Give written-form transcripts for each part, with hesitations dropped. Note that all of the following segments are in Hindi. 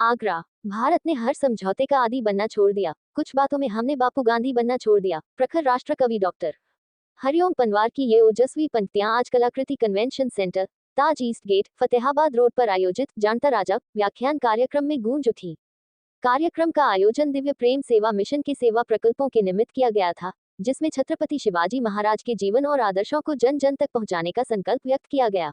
आगरा। भारत ने हर समझौते का आदी बनना छोड़ दिया, कुछ बातों में हमने बापू गांधी बनना छोड़ दिया। प्रखर राष्ट्र कवि डॉक्टर हरिओम पनवार की ये ओजस्वी पंक्तियां आज कलाकृति कन्वेंशन सेंटर, ताज ईस्ट गेट, फतेहाबाद रोड पर आयोजित जानता राजा व्याख्यान कार्यक्रम में गूंज उठी। कार्यक्रम का आयोजन दिव्य प्रेम सेवा मिशन के सेवा प्रकल्पों के निमित्त किया गया था, जिसमें छत्रपति शिवाजी महाराज के जीवन और आदर्शों को जन जन तक पहुंचाने का संकल्प व्यक्त किया गया।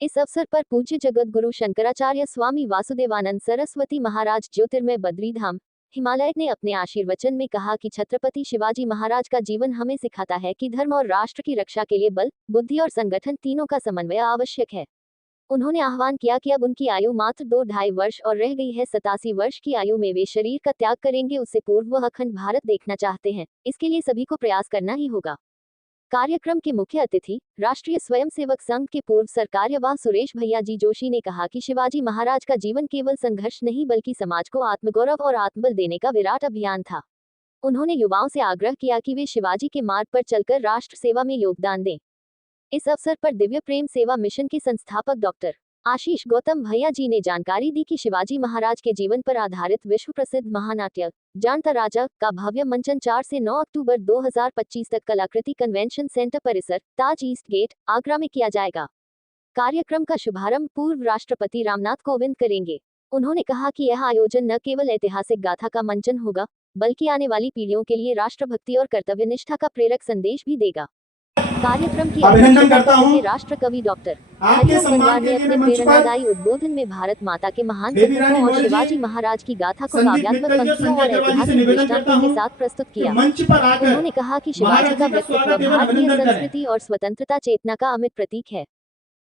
इस अवसर पर पूज्य जगत गुरु शंकराचार्य स्वामी वासुदेवानंद सरस्वती महाराज ज्योतिर्मय बद्रीधाम हिमालय ने अपने आशीर्वचन में कहा कि छत्रपति शिवाजी महाराज का जीवन हमें सिखाता है कि धर्म और राष्ट्र की रक्षा के लिए बल, बुद्धि और संगठन तीनों का समन्वय आवश्यक है। उन्होंने आह्वान किया कि अब उनकी आयु मात्र 2-2.5 वर्ष और रह गई है। 87 वर्ष की आयु में वे शरीर का त्याग करेंगे, उससे पूर्व वह अखंड भारत देखना चाहते हैं। इसके लिए सभी को प्रयास करना ही होगा। कार्यक्रम के मुख्य अतिथि राष्ट्रीय स्वयंसेवक संघ के पूर्व सरकार्यवाह सुरेश भैया जी जोशी ने कहा कि शिवाजी महाराज का जीवन केवल संघर्ष नहीं बल्कि समाज को आत्मगौरव और आत्मबल देने का विराट अभियान था। उन्होंने युवाओं से आग्रह किया कि वे शिवाजी के मार्ग पर चलकर राष्ट्र सेवा में योगदान दें। इस अवसर पर दिव्य प्रेम सेवा मिशन के संस्थापक डॉक्टर आशीष गौतम भैया जी ने जानकारी दी कि शिवाजी महाराज के जीवन पर आधारित विश्व प्रसिद्ध महानाट्य जानता राजा का भव्य मंचन 4 से 9 अक्टूबर 2025 तक कलाकृति कन्वेंशन सेंटर परिसर, ताज ईस्ट गेट, आगरा में किया जाएगा। कार्यक्रम का शुभारंभ पूर्व राष्ट्रपति रामनाथ कोविंद करेंगे। उन्होंने कहा कि यह आयोजन न केवल ऐतिहासिक गाथा का मंचन होगा, बल्कि आने वाली पीढ़ियों के लिए राष्ट्रभक्ति और कर्तव्यनिष्ठा का प्रेरक संदेश भी देगा। कार्यक्रम की अभिनंदन करता हूं राष्ट्र कवि डॉक्टर आपके सम्मान के लिए अपने प्रेरणादायी उद्बोधन में भारत माता के महान सपूतों और शिवाजी महाराज की गाथा को काव्यात्मक पंक्तियों और ऐतिहासिक दृष्टांतों के साथ प्रस्तुत किया। उन्होंने कहा कि शिवाजी का व्यक्तित्व भारतीय संस्कृति और स्वतंत्रता चेतना का अमिट प्रतीक है।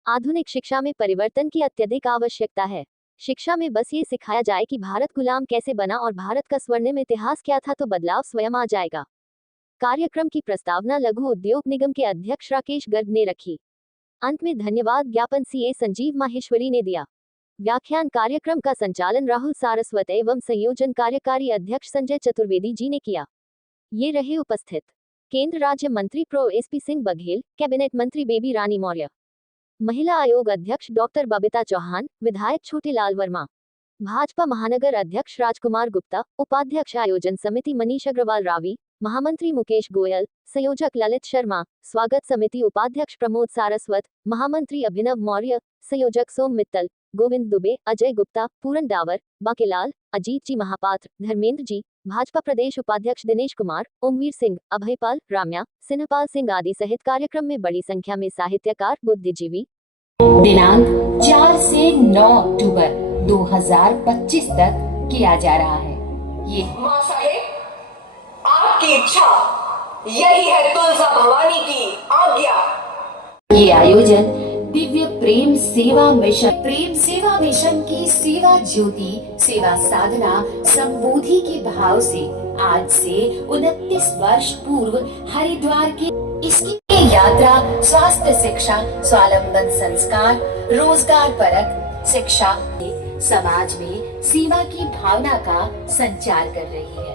आधुनिक शिक्षा में परिवर्तन की अत्यधिक आवश्यकता है। शिक्षा में बस ये सिखाया जाए कि भारत गुलाम कैसे बना और भारत का स्वर्णिम इतिहास क्या था, तो बदलाव स्वयं आ जाएगा। कार्यक्रम की प्रस्तावना लघु उद्योग निगम के अध्यक्ष राकेश गर्ग ने रखी। अंत में धन्यवाद ज्ञापन सीए संजीव माहेश्वरी ने दिया। व्याख्यान कार्यक्रम का संचालन राहुल सारस्वत एवं संयोजन कार्यकारी अध्यक्ष संजय चतुर्वेदी जी ने किया। ये रहे उपस्थित केंद्र राज्य मंत्री pro SP Singh Baghel, cabinet मंत्री बेबी रानी मौर्य, महिला आयोग अध्यक्ष डॉक्टर बबीता चौहान, विधायक छोटेलाल वर्मा, भाजपा महानगर अध्यक्ष राजकुमार गुप्ता, उपाध्यक्ष आयोजन समिति मनीष अग्रवाल रावी, महामंत्री मुकेश गोयल, संयोजक ललित शर्मा, स्वागत समिति उपाध्यक्ष प्रमोद सारस्वत, महामंत्री अभिनव मौर्य, संयोजक सोम मित्तल, गोविंद दुबे, अजय गुप्ता, पूरन डावर, बाकेलाल, अजीत जी महापात्र, धर्मेंद्र जी, भाजपा प्रदेश उपाध्यक्ष दिनेश कुमार, ओमवीर सिंह, अभयपाल, राम्या, सिन्हपाल सिंह आदि सहित कार्यक्रम में बड़ी संख्या में साहित्यकार, बुद्धिजीवी। दिनांक 4 से 9 अक्टूबर 2025 तक किया जा रहा है। ये मां साहेब, आपकी इच्छा यही है, तुलसा भवानी की आज्ञा। ये आयोजन दिव्य प्रेम सेवा मिशन की सेवा ज्योति सेवा साधना संबोधि के भाव से आज से 29 वर्ष पूर्व हरिद्वार की इसकी यात्रा स्वास्थ्य शिक्षा, स्वावलंबन संस्कार, रोजगार परक शिक्षा समाज में सेवा की भावना का संचार कर रही है।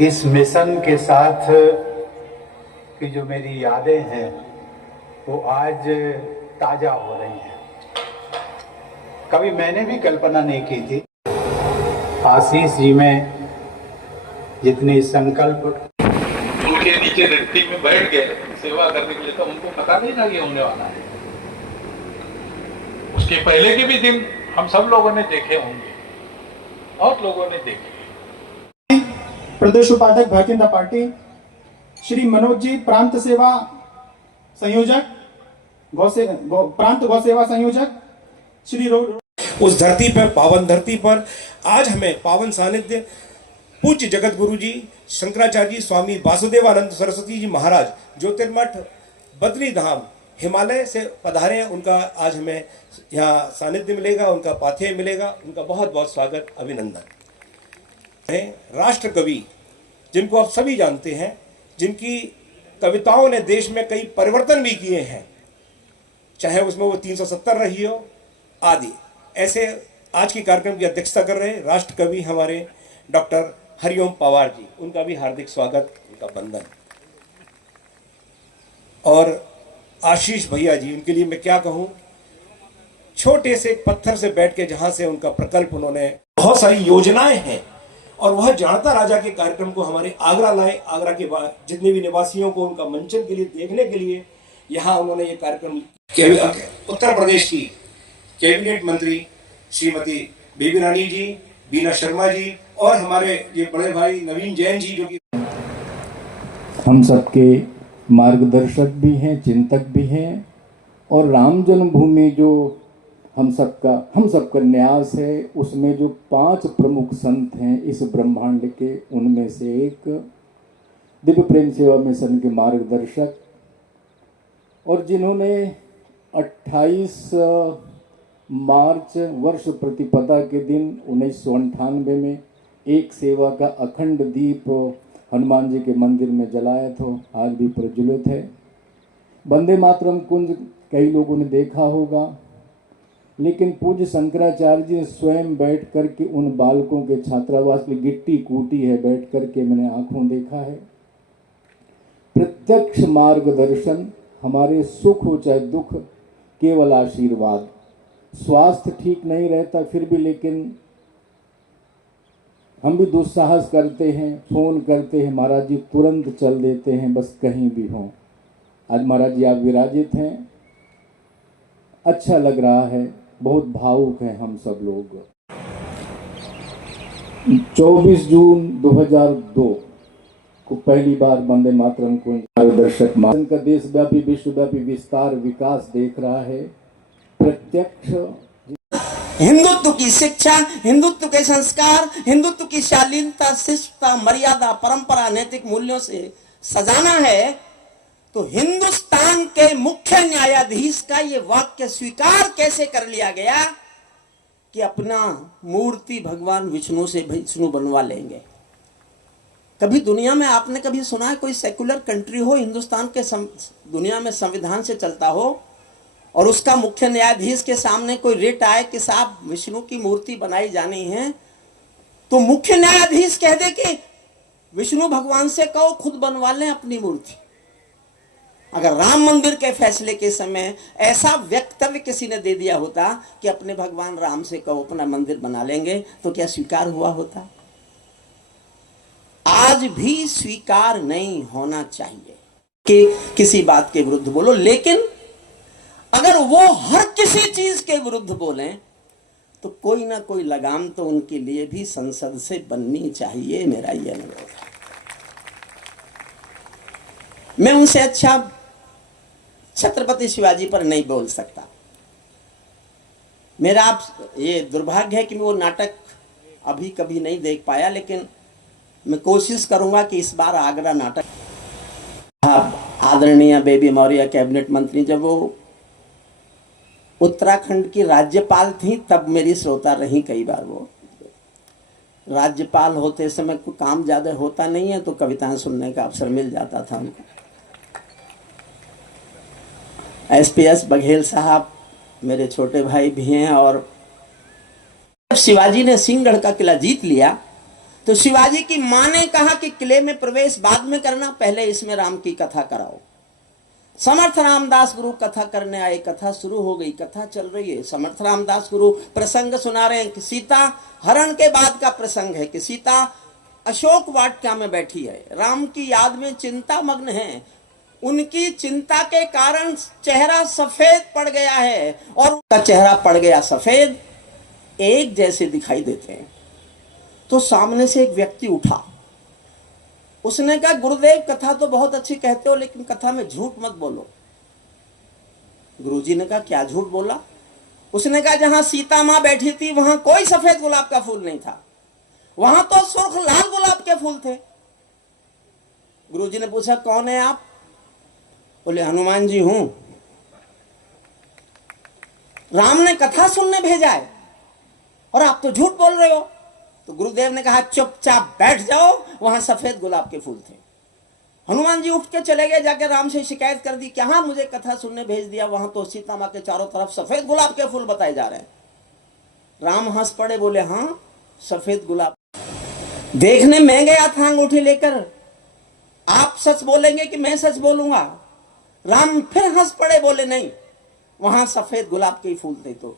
इस मिशन के साथ की जो मेरी यादें हैं वो आज ताजा हो रही हैं। कभी मैंने भी कल्पना नहीं की थी। आशीष जी में जितनी संकल्प उनके नीचे रट्टी में बैठ गए सेवा करने के लिए, तो उनको पता नहीं था ये होने वाला है। उसके पहले के भी दिन हम सब लोगों ने देखे होंगे, बहुत लोगों ने देखे। प्रदेश उपाध्यक्ष भारतीय जनता पार्टी श्री मनोज जी, प्रांत सेवा संयोजक, प्रांत गौ सेवा संयोजक श्री उस धरती पर, पावन धरती पर आज हमें पावन सानिध्य पूज्य जगत गुरु जी शंकराचार्य जी स्वामी वासुदेवानंद सरस्वती जी महाराज ज्योतिर्मठ बद्रीधाम हिमालय से पधारे हैं। उनका आज हमें यहाँ सानिध्य मिलेगा, उनका पाथेय मिलेगा। उनका बहुत बहुत स्वागत, अभिनंदन। राष्ट्र कवि जिनको आप सभी जानते हैं, जिनकी कविताओं ने देश में कई परिवर्तन भी किए हैं, चाहे उसमें वो 370 रही हो आदि। ऐसे आज के कार्यक्रम की अध्यक्षता कर रहे राष्ट्र कवि हमारे डॉक्टर हरिओम पवार जी, उनका भी हार्दिक स्वागत, उनका वंदन। और आशीष भैया जी, उनके लिए मैं क्या कहूँ, छोटे से पत्थर से बैठ के जहां से उनका प्रकल्प उन्होंने बहुत सारी योजनाएं हैं और वह जानता राजा के कार्यक्रम को हमारे आगरा लाए। आगरा के जितने भी निवासियों को उनका मंचन के लिए देखने के लिए यहाँ उन्होंने ये कार्यक्रम। उत्तर प्रदेश की कैबिनेट मंत्री श्रीमती बेबी रानी जी, बीना शर्मा जी और हमारे ये बड़े भाई नवीन जैन जी जो कि हम सबके मार्गदर्शक भी हैं, चिंतक भी हैं। और राम जन्मभूमि जो हम सबका न्यास है, उसमें जो 5 प्रमुख संत हैं इस ब्रह्मांड के, उनमें से एक दिव्य प्रेम सेवा मिशन के मार्गदर्शक और जिन्होंने 28 मार्च वर्ष प्रतिपदा के दिन 1998 में एक सेवा का अखंड दीप हनुमान जी के मंदिर में जलाया था, आज भी प्रज्वलित है। वंदे मातरम कुंज कई लोगों ने देखा होगा, लेकिन पूज्य शंकराचार्य जी ने स्वयं बैठ कर के उन बालकों के छात्रावास में गिट्टी कूटी है, बैठ कर के मैंने आंखों देखा है। प्रत्यक्ष मार्गदर्शन, हमारे सुख हो चाहे दुख, केवल आशीर्वाद। स्वास्थ्य ठीक नहीं रहता फिर भी, लेकिन हम भी दुस्साहस करते हैं, फोन करते हैं, महाराज जी तुरंत चल देते हैं, बस कहीं भी हों। आज महाराज जी आप विराजित हैं, अच्छा लग रहा है, बहुत भावुक हैं हम सब लोग। 24 जून 2002 को पहली बार वंदे मातरम को मार्गदर्शक मातरम का देशव्यापी विश्वव्यापी विस्तार विकास देख रहा है। प्रत्यक्ष हिंदुत्व की शिक्षा, हिंदुत्व के संस्कार, हिंदुत्व की शालीनता, शिष्टता, मर्यादा, परंपरा, नैतिक मूल्यों से सजाना है, तो हिंदुस्तान के मुख्य न्यायाधीश का ये वाक्य स्वीकार कैसे कर लिया गया कि अपना मूर्ति भगवान विष्णु से विष्णु बनवा लेंगे। कभी दुनिया में आपने कभी सुना है कोई सेकुलर कंट्री हो, हिंदुस्तान के दुनिया में संविधान से चलता हो और उसका मुख्य न्यायाधीश के सामने कोई रिट आए कि साहब विष्णु की मूर्ति बनाई जानी है, तो मुख्य न्यायाधीश कह दे कि विष्णु भगवान से कहो खुद बनवा लें अपनी मूर्ति। अगर राम मंदिर के फैसले के समय ऐसा वक्तव्य किसी ने दे दिया होता कि अपने भगवान राम से कहो अपना मंदिर बना लेंगे, तो क्या स्वीकार हुआ होता? आज भी स्वीकार नहीं होना चाहिए कि किसी बात के विरुद्ध बोलो, लेकिन अगर वो हर किसी चीज के विरुद्ध बोलें तो कोई ना कोई लगाम तो उनके लिए भी संसद से बननी चाहिए। मेरा यह अनुरोध है। मैं उनसे अच्छा छत्रपति शिवाजी पर नहीं बोल सकता। मेरा आप ये दुर्भाग्य है कि मैं वो नाटक अभी कभी नहीं देख पाया, लेकिन मैं कोशिश करूंगा कि इस बार आगरा नाटक। आदरणीय बेबी मौर्य कैबिनेट मंत्री जब वो उत्तराखंड की राज्यपाल थी तब मेरी श्रोता रही कई बार। वो राज्यपाल होते समय कोई काम ज्यादा होता नहीं है तो कविताएं सुनने का अवसर मिल जाता था उनको। SPS बघेल साहब मेरे छोटे भाई भी हैं, और जब शिवाजी ने सिंहगढ़ का किला जीत लिया तो शिवाजी की मां ने कहा कि किले में प्रवेश बाद में करना, पहले इसमें राम की कथा कराओ। समर्थ रामदास गुरु कथा करने आए, कथा शुरू हो गई, कथा चल रही है। समर्थ रामदास गुरु प्रसंग सुना रहे हैं कि सीता हरण के बाद का प्रसंग है कि सीता अशोक वाटिका में बैठी है, राम की याद में चिंता मग्न है, उनकी चिंता के कारण चेहरा सफेद पड़ गया है और उनका चेहरा पड़ गया सफेद, एक जैसे दिखाई देते हैं। तो सामने से एक व्यक्ति उठा, उसने कहा गुरुदेव कथा तो बहुत अच्छी कहते हो लेकिन कथा में झूठ मत बोलो। गुरुजी ने कहा क्या झूठ बोला? उसने कहा जहां सीता मां बैठी थी वहां कोई सफेद गुलाब का फूल नहीं था, वहां तो सुर्ख लाल गुलाब के फूल थे। गुरुजी ने पूछा कौन है आप? बोले हनुमान जी हूं। राम ने कथा सुनने भेजा है और आप तो झूठ बोल रहे हो। तो गुरुदेव ने कहा चुपचाप बैठ जाओ, वहां सफेद गुलाब के फूल थे। हनुमान जी उठ के चले गए, जाकर राम से शिकायत कर दी, क्या मुझे कथा सुनने भेज दिया, वहां तो सीता मां के चारों तरफ सफेद गुलाब के फूल बताए जा रहे हैं। राम हंस पड़े, बोले हाँ सफेद गुलाब देखने मैं गया था अंगूठी लेकर, आप सच बोलेंगे कि मैं सच बोलूंगा? राम फिर हंस पड़े, बोले नहीं वहां सफेद गुलाब के फूल थे। तो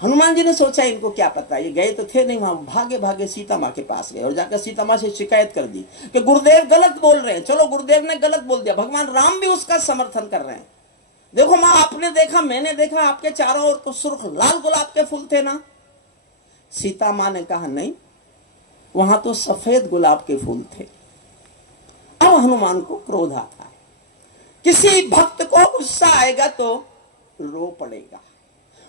हनुमान जी ने सोचा इनको क्या पता, ये गए तो थे नहीं वहां, भागे भागे सीता माँ के पास गए और जाकर सीता माँ से शिकायत कर दी कि गुरुदेव गलत बोल रहे हैं। चलो गुरुदेव ने गलत बोल दिया, भगवान राम भी उसका समर्थन कर रहे हैं। देखो माँ, आपने देखा, मैंने देखा, आपके चारों ओर तो सुर्ख लाल गुलाब के फूल थे ना। सीता माँ ने कहा नहीं, वहां तो सफेद गुलाब के फूल थे। अब हनुमान को क्रोध आता है। किसी भक्त को गुस्सा आएगा तो रो पड़ेगा,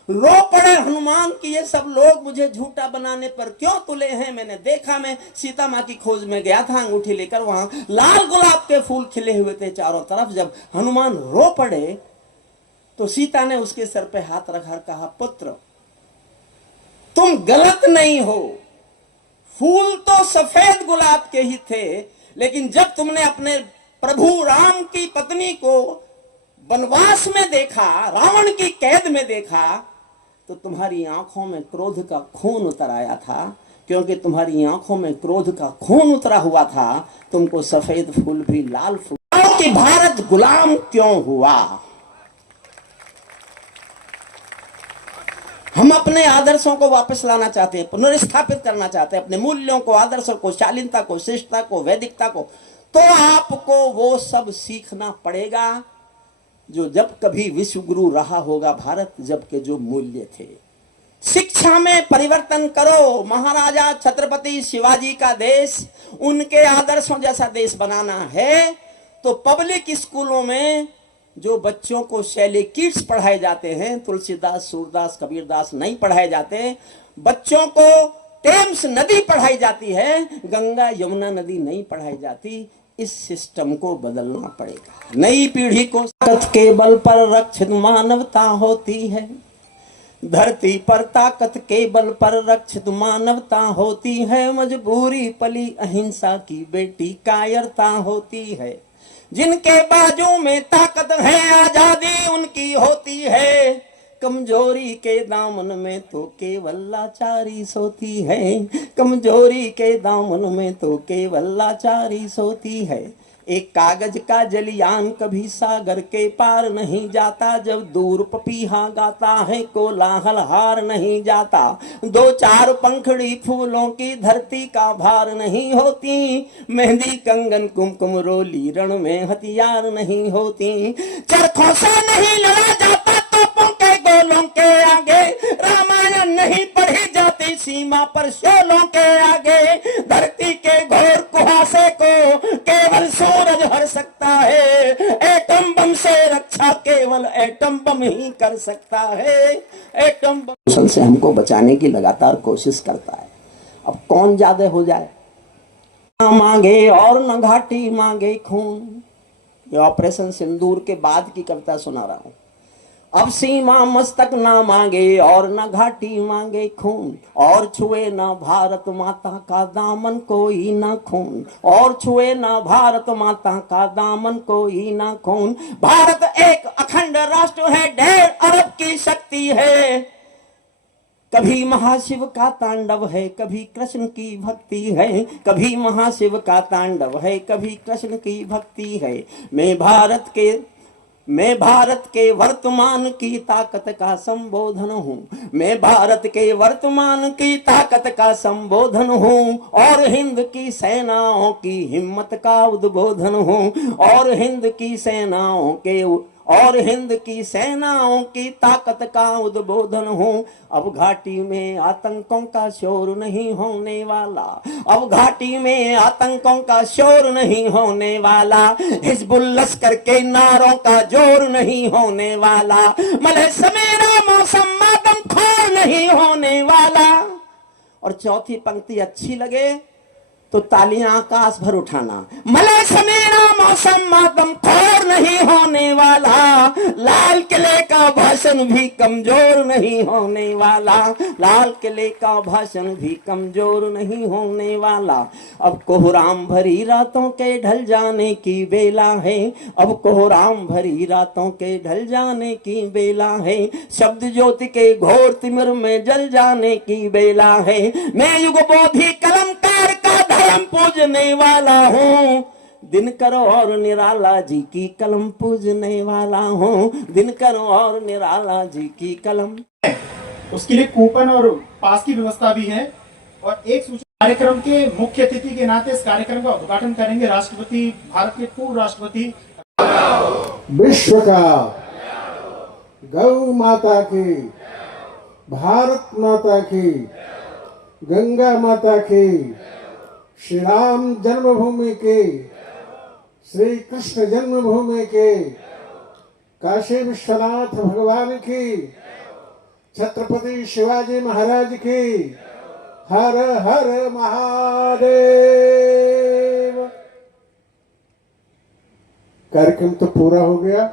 रो पड़े हनुमान की ये सब लोग मुझे झूठा बनाने पर क्यों तुले हैं। मैंने देखा, मैं सीता माँ की खोज में गया था अंगूठी लेकर, वहां लाल गुलाब के फूल खिले हुए थे चारों तरफ। जब हनुमान रो पड़े तो सीता ने उसके सर पे हाथ रखकर कहा, पुत्र तुम गलत नहीं हो, फूल तो सफेद गुलाब के ही थे, लेकिन जब तुमने अपने प्रभु राम की पत्नी को वनवास में देखा, रावण की कैद में देखा, तो तुम्हारी आंखों में क्रोध का खून उतर आया था। क्योंकि तुम्हारी आंखों में क्रोध का खून उतरा हुआ था, तुमको सफेद फूल भी लाल फूल कि भारत गुलाम क्यों हुआ। हम अपने आदर्शों को वापस लाना चाहते हैं, पुनर्स्थापित करना चाहते हैं, अपने मूल्यों को, आदर्शों को, शालीनता को, शिष्टता को, वैदिकता को। तो आपको वो सब सीखना पड़ेगा जो जब कभी विश्व गुरु रहा होगा भारत, जबकि जो मूल्य थे। शिक्षा में परिवर्तन करो। महाराजा छत्रपति शिवाजी का देश, उनके आदर्शों जैसा देश बनाना है तो पब्लिक स्कूलों में जो बच्चों को शैली किड्स पढ़ाए जाते हैं, तुलसीदास, सूरदास, कबीरदास नहीं पढ़ाए जाते। बच्चों को टेम्स नदी पढ़ाई जाती है, गंगा यमुना नदी नहीं पढ़ाई जाती। इस सिस्टम को बदलना पड़ेगा। नई पीढ़ी को ताकत के बल पर रक्षित मानवता होती है, धरती पर ताकत के बल पर रक्षित मानवता होती है। मजबूरी पली अहिंसा की बेटी कायरता होती है। जिनके बाजू में ताकत है आजादी उनकी होती है, कमजोरी के दामन में तो केवल लाचारी सोती है। कमजोरी के दामन में तो केवल लाचारी सोती है। एक कागज का जलियान कभी सागर के पार नहीं जाता, जब दूर पपीहा गाता है कोलाहल हार नहीं जाता। दो चार पंखड़ी फूलों की धरती का भार नहीं होती, मेहंदी कंगन कुमकुम रोली रण में हथियार नहीं होती। चरखों से नहीं लड़ा जाता तोपों के गोलों के आगे, रामायण नहीं पढ़ी जाती सीमा पर शोलों के आगे। धरती के घोर कुहासे को केवल सूरज हर सकता है, एटम बम से रक्षा केवल एटम बम ही कर सकता है। एटम बम से हमको बचाने की लगातार कोशिश करता है। अब कौन ज्यादा हो जाए, ना मांगे और न घाटी मांगे खून। ये ऑपरेशन सिंदूर के बाद की कविता सुना रहा हूं। अब सीमा मस्तक ना मांगे और न घाटी मांगे खून, और छुए ना भारत माता का दामन कोई ना खून, और छुए ना भारत माता का दामन कोई ना खून। भारत एक अखंड राष्ट्र है, 1.5 अरब की शक्ति है। कभी महाशिव का तांडव है, कभी कृष्ण की भक्ति है। कभी महाशिव का तांडव है, कभी कृष्ण की भक्ति है। मैं भारत के वर्तमान की ताकत का संबोधन हूँ। मैं भारत के वर्तमान की ताकत का संबोधन हूँ, और हिंद की सेनाओं की हिम्मत का उद्बोधन हूँ। और हिंद की सेनाओं की ताकत का उद्बोधन हूँ। अब घाटी में आतंकों का शोर नहीं होने वाला, अब घाटी में आतंकों का शोर नहीं होने वाला। हिजबुल लश्कर के नारों का जोर नहीं होने वाला। मलय समेरा मौसम मातम खोर नहीं होने वाला। और चौथी पंक्ति अच्छी लगे तो तालियां आकाश भर उठाना। मलय समेरा मौसम मातम खोर नहीं होने वाला। लाल किले का भाषण भी कमजोर नहीं होने वाला। लाल किले का भाषण भी कमजोर नहीं होने वाला। अब कोहराम भरी रातों के ढल जाने की बेला है। अब कोहराम भरी रातों के ढल जाने की बेला है। शब्द ज्योति के घोर तिमिर में जल जाने की बेला है। मैं युग बोधि कलमकार का धर्म पूजने वाला हूँ। दिनकर और निराला जी की कलम पूजने वाला हूँ। दिनकर और निराला जी की कलम। उसके लिए कूपन और पास की व्यवस्था भी है। और एक सूचना, कार्यक्रम के मुख्य अतिथि के नाते इस कार्यक्रम का उद्घाटन करेंगे राष्ट्रपति, भारत के पूर्व राष्ट्रपति। विश्व का, गौ माता की, भारत माता की, गंगा माता की, श्री राम जन्मभूमि की, श्री कृष्ण जन्मभूमि की, काशी विश्वनाथ भगवान की, छत्रपति शिवाजी महाराज की, हर हर महादेव। कार्यक्रम तो पूरा हो गया,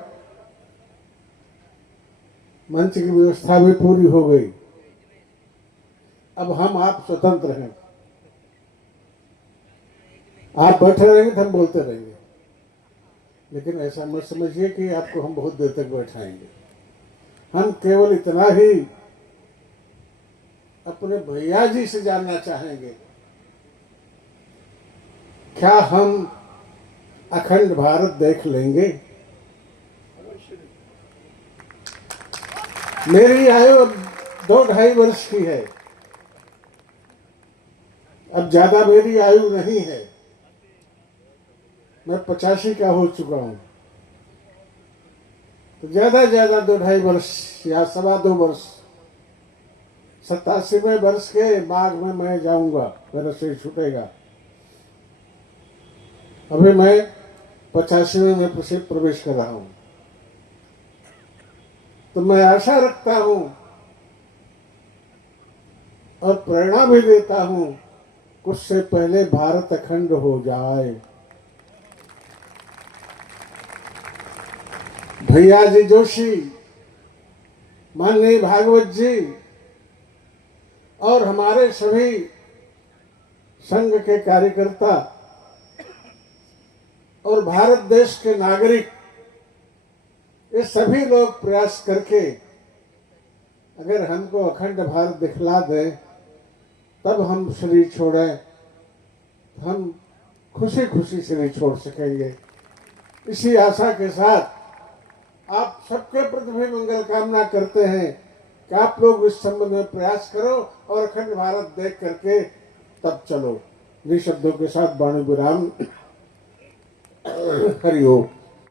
मंच की व्यवस्था भी पूरी हो गई। अब हम आप स्वतंत्र हैं, आप बैठे रहेंगे तो हम बोलते रहेंगे, लेकिन ऐसा मत समझिए कि आपको हम बहुत देर तक बैठाएंगे। हम केवल इतना ही अपने भैया जी से जानना चाहेंगे, क्या हम अखंड भारत देख लेंगे? मेरी आयु 2-2.5 वर्ष की है, अब ज्यादा मेरी आयु नहीं है, मैं 85 का हो चुका हूं, तो ज्यादा 2.5 वर्ष या 2.25 वर्ष, 87वें वर्ष के माघ में मैं जाऊंगा, मेरा शरीर छूटेगा। अभी मैं 85वें में प्रवेश कर रहा हूं, तो मैं आशा रखता हूं और प्रेरणा भी देता हूं, कुछ से पहले भारत अखंड हो जाए। भैया जी जोशी, माननीय भागवत जी और हमारे सभी संघ के कार्यकर्ता और भारत देश के नागरिक, ये सभी लोग प्रयास करके अगर हमको अखंड भारत दिखला दें, तब हम शरीर छोड़ें, हम खुशी खुशी शरीर छोड़ सकेंगे। इसी आशा के साथ आप सबके प्रति भी मंगल कामना करते हैं कि आप लोग इस संबंध में प्रयास करो और अखंड भारत देख करके तब चलो। इन्हीं शब्दों के साथ वाणी विराम। हरि ओम।